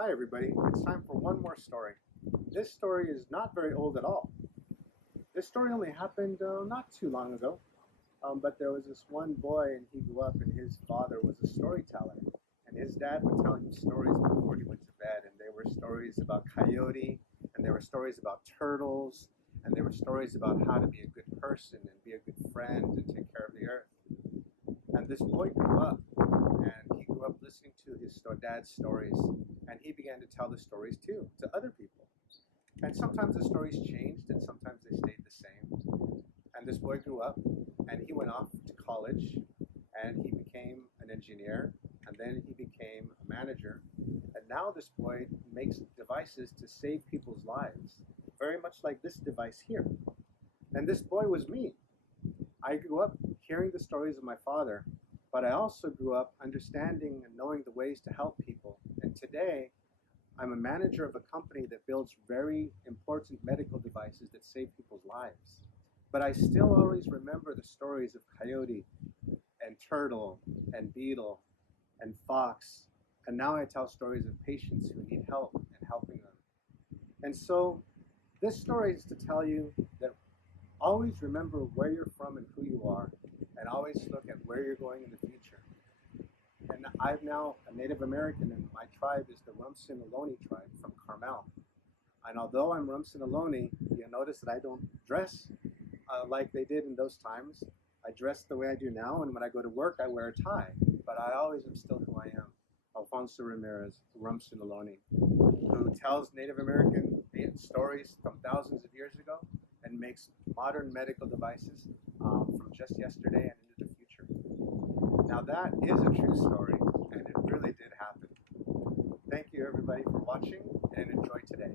Hi everybody, it's time for one more story. This story is not very old at all. This story only happened not too long ago, but there was this one boy and he grew up and his father was a storyteller. And his dad would tell him stories before he went to bed, and there were stories about coyote, and there were stories about turtles, and there were stories about how to be a good person and be a good friend and take care of the earth. And this boy grew up, and he grew up listening to his dad's stories, and he began to tell the stories too to other people. And sometimes the stories changed, and sometimes they stayed the same. And this boy grew up, and he went off to college, and he became an engineer, and then he became a manager. And now this boy makes devices to save people's lives, very much like this device here. And this boy was me. I grew up hearing the stories of my father, but I also grew up understanding and knowing the ways to help people. And today, I'm a manager of a company that builds very important medical devices that save people's lives. But I still always remember the stories of coyote and turtle and beetle and fox. And now I tell stories of patients who need help and helping them. And so this story is to tell you that always remember where you're from and who you are, and always look at where you're going in the future. And I'm now a Native American, and my tribe is the Rumsin-Ohlone tribe from Carmel. And although I'm Rumsin-Ohlone, you'll notice that I don't dress like they did in those times. I dress the way I do now, and when I go to work, I wear a tie. But I always am still who I am, Alfonso Ramirez, Rumsin-Ohlone, who tells Native American stories from thousands of years ago and makes modern medical devices from just yesterday and into the future. Now that is a true story, and it really did happen. Thank you everybody for watching, and enjoy today.